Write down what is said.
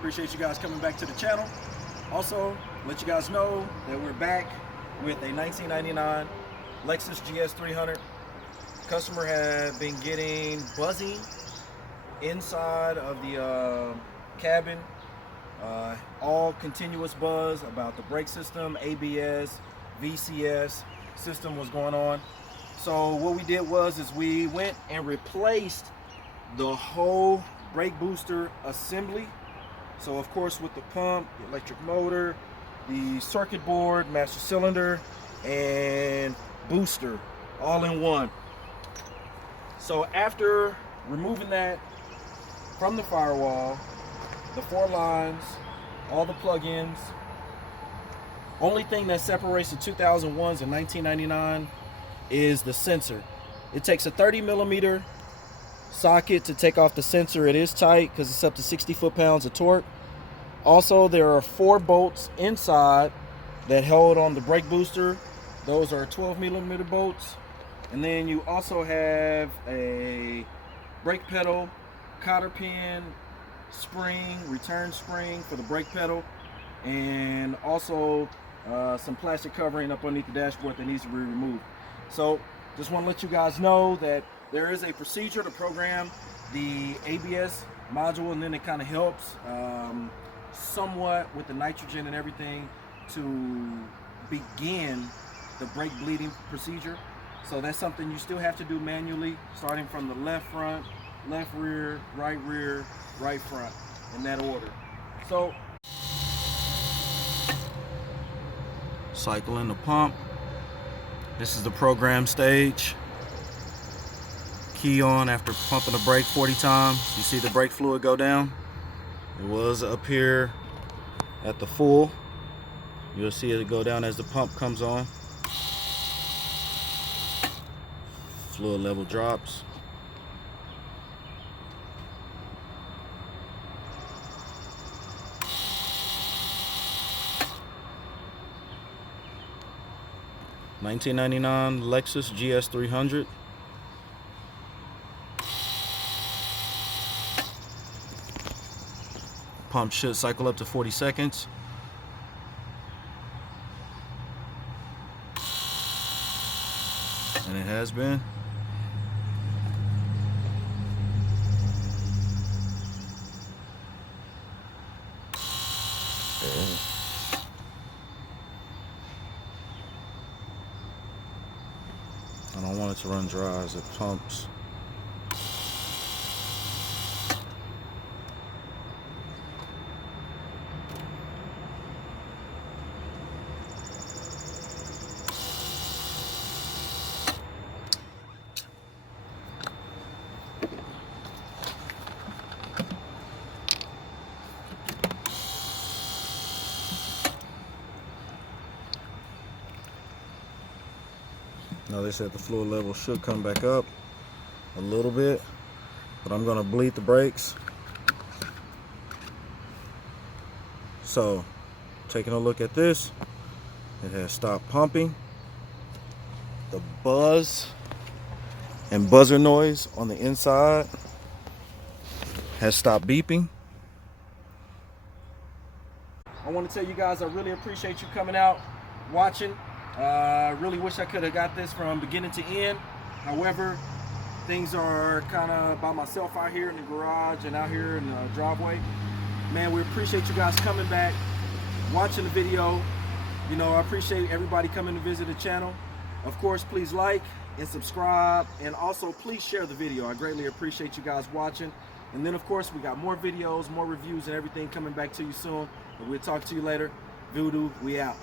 Appreciate you guys coming back to the channel. Also, let you guys know that we're back with a 1999 Lexus GS 300. Customer had been getting buzzing inside of the cabin, all continuous buzz about the brake system, ABS, VCS system was going on. So what we did was we went and replaced the whole brake booster assembly. So of course with the pump, the electric motor, the circuit board, master cylinder, and booster all in one. So after removing that from the firewall, the 4 lines, all the plug-ins, only thing that separates the 2001s and 1999 is the sensor. It takes a 30mm socket to take off the sensor. It is tight because it's up to 60 foot-pounds of torque. Also, there are 4 bolts inside that hold on the brake booster. Those are 12mm bolts. And then you also have a brake pedal, cotter pin, spring, return spring for the brake pedal, and also some plastic covering up underneath the dashboard that needs to be removed. So just want to let you guys know that there is a procedure to program the ABS module, and then it kind of helps somewhat with the nitrogen and everything to begin the brake bleeding procedure. So that's something you still have to do manually, starting from the left front, left rear, right front, in that order. So cycling the pump. This is the program stage. Key on after pumping the brake 40 times. You see the brake fluid go down. It was up here at the full. You'll see it go down as the pump comes on. Fluid level drops. $19.99 Lexus GS 300. Pump should cycle up to 40 seconds. And it has been. I don't want it to run dry as it pumps. Now they said the fluid level should come back up a little bit, but I'm gonna bleed the brakes. So, taking a look at this, it has stopped pumping. The buzz and buzzer noise on the inside has stopped beeping. I want to tell you guys I really appreciate you coming out, watching. I really wish I could have got this from beginning to end. However, things are kind of by myself out here in the garage and out here in the driveway. Man, we appreciate you guys coming back, watching the video. You know, I appreciate everybody coming to visit the channel. Of course, please like and subscribe, and also please share the video. I greatly appreciate you guys watching. And then of course we got more videos, more reviews and everything coming back to you soon. But we'll talk to you later. Voodoo, we out.